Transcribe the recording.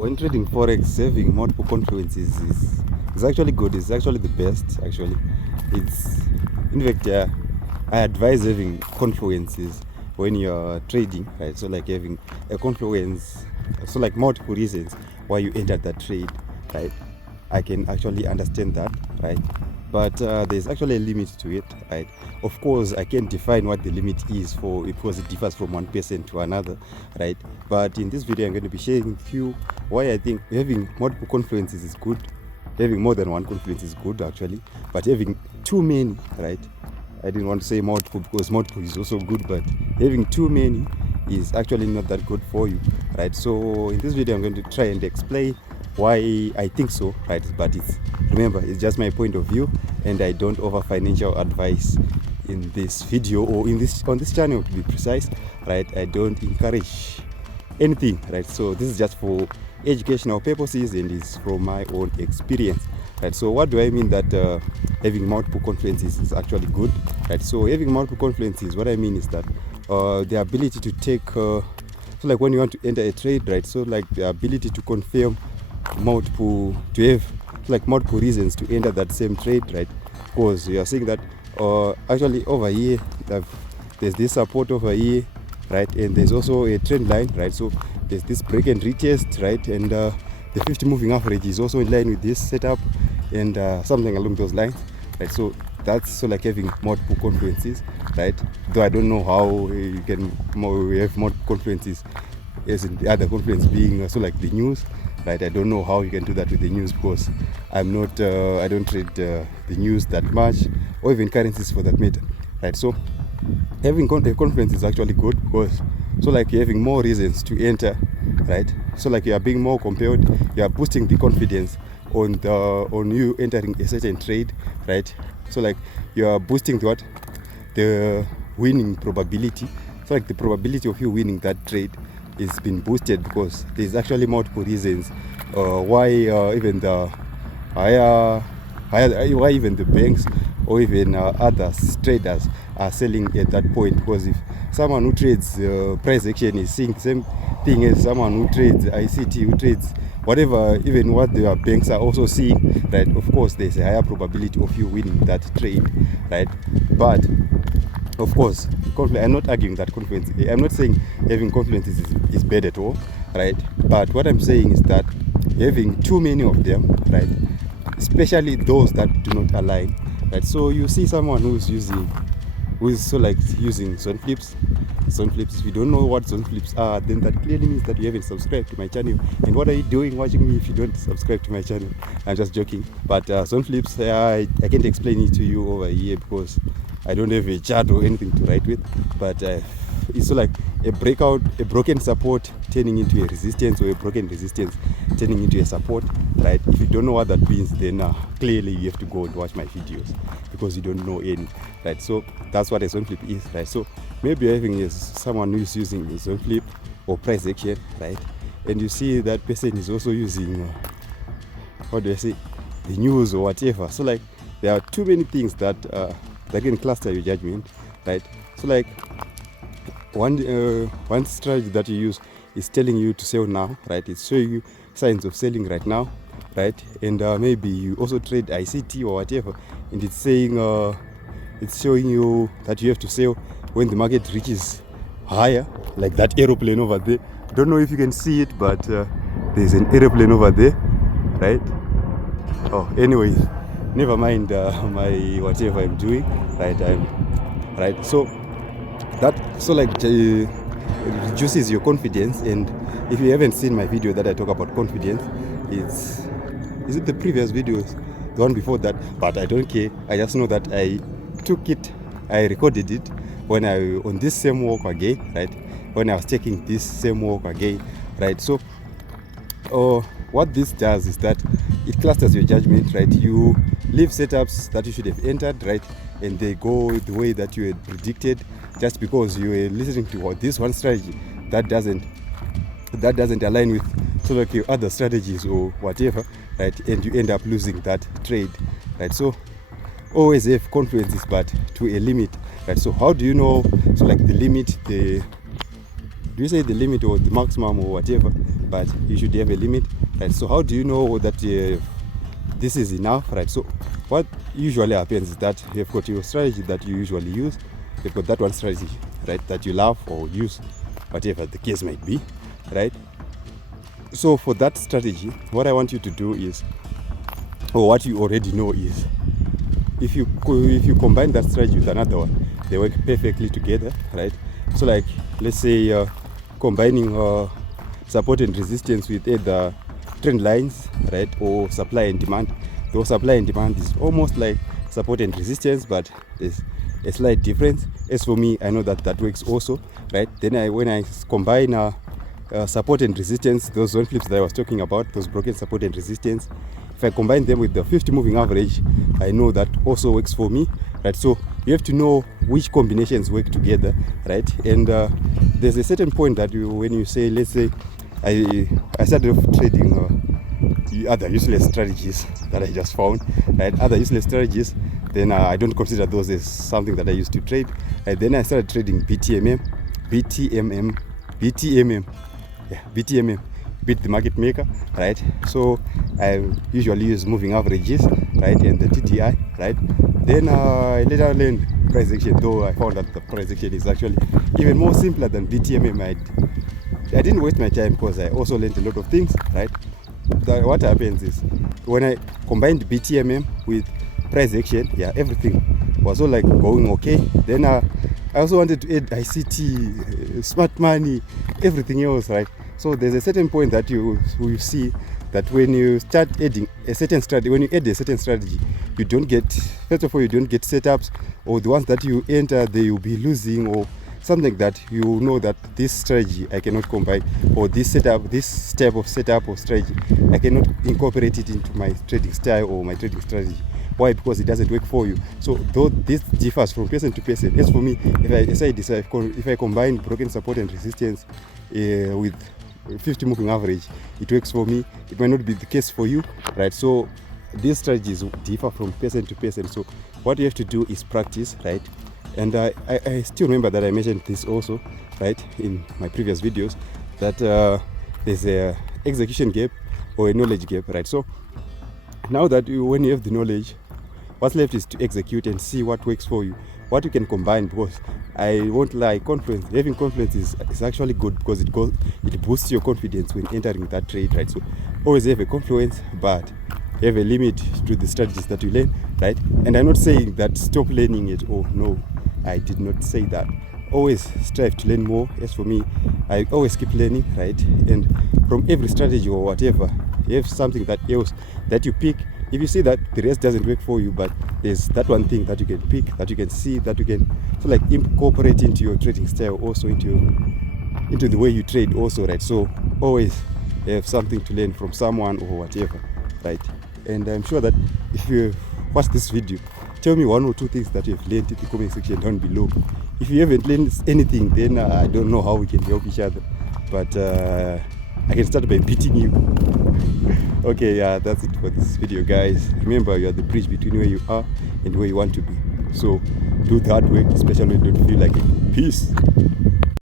when trading forex, having multiple confluences is actually good. It's actually the best. Actually, it's in fact I advise having confluences when you're trading, right? So like having a confluence, so like multiple reasons why you entered that trade, right? I can actually understand that, right? But there's actually a limit to it, right? Of course, I can define what the limit is for because it differs from one person to another, right? But in this video, I'm going to be sharing with you why I think having multiple confluences is good. Having more than one confluence is good, actually, but having too many, right? I didn't want to say multiple because multiple is also good, but having too many is actually not that good for you, right? So in this video, I'm going to try and explain why I think so, right? But remember, it's just my point of view, and I don't offer financial advice in this video or on this channel, to be precise, right? I don't encourage anything, right? So this is just for educational purposes and is from my own experience, right? So what do I mean that having multiple confluences is actually good, right? So having multiple confluences, what I mean is that the ability to take so like when you want to enter a trade, right? So like the ability to confirm multiple, to have like multiple reasons to enter that same trade, right? Because you are saying that actually over here there's this support over here, right? And there's also a trend line, right? So there's this break and retest, right? And the 50 moving average is also in line with this setup and something along those lines, right? So that's so like having multiple confluences, right? Though I don't know how you can have multiple confluences, as in the other confluence being so like the news, right? I don't know how you can do that with the news because I'm not I don't trade the news that much, or even currencies for that matter, right? So having a confluence is actually good because so like you're having more reasons to enter, right? So like you are being more compelled, you are boosting the confidence on you entering a certain trade, right? So like you are boosting the winning probability. So like the probability of you winning that trade is been boosted because there's actually multiple reasons why even the why even the banks or even other traders are selling at that point. Because if someone who trades price action is seeing the same thing as someone who trades ICT, who trades whatever, even what the banks are also seeing, right? Of course, there's a higher probability of you winning that trade, right? But of course, I'm not arguing that confluence. I'm not saying having confluences is bad at all, right? But what I'm saying is that having too many of them, right, especially those that do not align, right? So you see someone who's so like using zone flips. If you don't know what zone flips are, then that clearly means that you haven't subscribed to my channel. And what are you doing watching me if you don't subscribe to my channel? I'm just joking. But zone flips, I can't explain it to you over here because I don't have a chart or anything to write with. But it's so like a broken support turning into a resistance, or a broken resistance turning into a support, right? If you don't know what that means, then clearly you have to go and watch my videos because you don't know any, right? So that's what a zone flip is, right? So maybe you're having someone who's using a zone flip or price action, right? And you see that person is also using what do I say, the news or whatever. So like there are too many things that can cluster your judgment, right? So like one strategy that you use is telling you to sell now, right? It's showing you signs of selling right now, right? And maybe you also trade ICT or whatever, and it's saying it's showing you that you have to sell when the market reaches higher, like that aeroplane over there. Don't know if you can see it, but there's an aeroplane over there, right? Oh, anyways, never mind my whatever I'm doing, right. So that reduces your confidence. And if you haven't seen my video that I talk about confidence, is it the previous videos, the one before that? But I don't care. I just know that I recorded it when I on this same walk again, right? When I was taking this same walk again, right? So what this does is that it clusters your judgment, right? You leave setups that you should have entered, right? And they go the way that you had predicted, just because you were listening to this one strategy that doesn't align with so like your other strategies or whatever, right? And you end up losing that trade, right? So always have confluences, but to a limit, right? So how do you know so like the limit, do you say the limit or the maximum or whatever, but you should have a limit, right? So how do you know that this is enough, right? So what usually happens is that you've got your strategy that you usually use, you've got that one strategy, right, that you love or use, whatever the case might be, right? So for that strategy, what I want you to do is, or what you already know is, if you combine that strategy with another one, they work perfectly together, right? So like, let's say combining support and resistance with either trend lines, right, or supply and demand. Though supply and demand is almost like support and resistance, but there's a slight difference. As for me, I know that that works also, right? Then when I combine support and resistance, those zone flips that I was talking about, those broken support and resistance, if I combine them with the 50 moving average, I know that also works for me, right? So you have to know which combinations work together, right? And there's a certain point that when you say, let's say I started off trading other useless strategies that I just found, right? Other useless strategies, then I don't consider those as something that I used to trade. Then I started trading BTMM, beat the market maker, right? So I usually use moving averages, right, and the TTI, right? Then I later learned price action, though I found that the price action is actually even more simpler than BTMM. I didn't waste my time because I also learned a lot of things, right? What happens is, when I combined BTMM with price action, yeah, everything was all like going okay. Then I also wanted to add ICT, smart money, everything else, right? So there's a certain point that you see that when you start adding a certain strategy, when you add a certain strategy, you don't get, first of all, you don't get setups, or the ones that you enter, they will be losing, or something that you know that this strategy I cannot combine, or this setup, this type of setup or strategy, I cannot incorporate it into my trading style or my trading strategy. Why? Because it doesn't work for you. So though this differs from person to person. As for me, if I combine broken support and resistance with 50 moving average, it works for me. It might not be the case for you, right? So these strategies differ from person to person. So what you have to do is practice, right? And I still remember that I mentioned this also, right, in my previous videos, that there's a execution gap or a knowledge gap, right? So now that when you have the knowledge, what's left is to execute and see what works for you, what you can combine. Because I won't lie, having confluence is actually good, because it boosts your confidence when entering that trade, right? So always have a confluence, but you have a limit to the strategies that you learn, right? And I'm not saying that stop learning it. Oh no, I did not say that. Always strive to learn more. As for me, I always keep learning, right? And from every strategy or whatever, you have something that else that you pick. If you see that the rest doesn't work for you, but there's that one thing that you can pick, that you can see, that you can incorporate into your trading style, also into the way you trade also, right? So always have something to learn from someone or whatever, right? And I'm sure that if you watch this video, tell me one or two things that you've learned in the comment section down below. If you haven't learned anything, then I don't know how we can help each other, but I can start by beating you. Okay, yeah, that's it for this video, guys. Remember, you are the bridge between where you are and where you want to be. So do the hard work, especially when you don't feel like it. Peace.